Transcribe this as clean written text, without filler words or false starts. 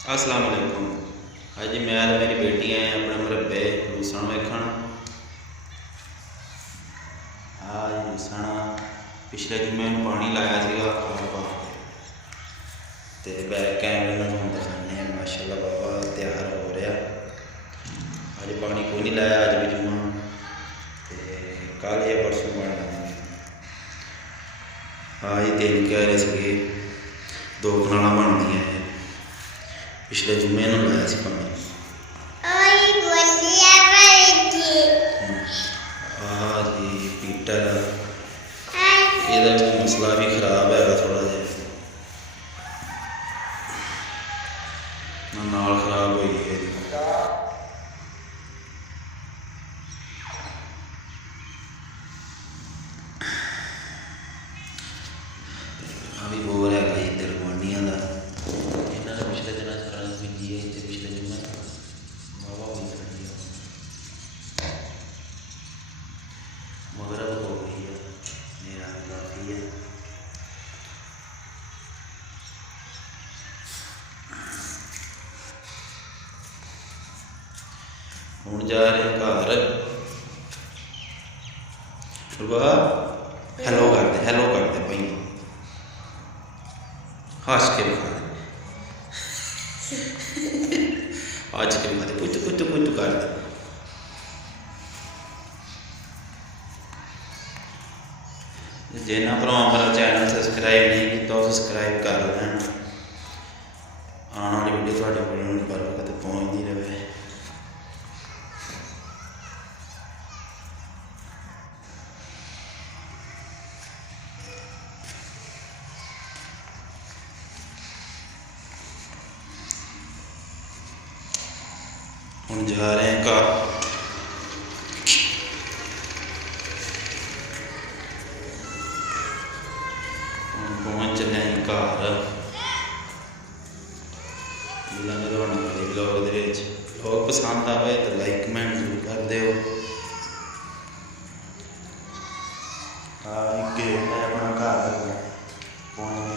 अस्सलाम वालेकुम। अज मैं और मेरी बेटी आए अपने मुरब्बे लूसण वेखण। आज लूसण पिछले जुम्मे पानी लाया सीगा ते बैक कैमरे में हम दिखाने माशाल्लाह बाबा तैयार हो रहा। अज पानी कोई नहीं लाया, अज भी जुम्मा ते कल या परसों बन जाएंगे। आज 3 क्यारे से 2 कनाल बन गई। पिछले जुम्मे ना लाया सी पानी। पीटर ये मसला भी खराब है थोड़ा जहा नाल खराब हुई है। अभी बोर है इधर गुआढ़ियां का इन्होंने पिछले दिन रंग बीजी है इतने पिछले जुम्मे वाहवा हुई खड़ी है। मगरब हो गई है, मेरा भी काफ़ी है। हूँ जा रहे घर। हेलो करते भाई हस के दिखा आज के दिखा कुछ कर दे। जिन्होंने भरावान मेरा चैनल सबसक्राइब नहीं किया तो सबसक्राइब कर दें। आने वाली वीडियो थोड़े को बर वक्त पहुँचती रहे। हम जा रहे हैं घर। पहुँच चले हैं घर। ब्लॉग पसंद आए तो लाइक कमेंट जरूर कर दो। गेट है अपना घर पहुँच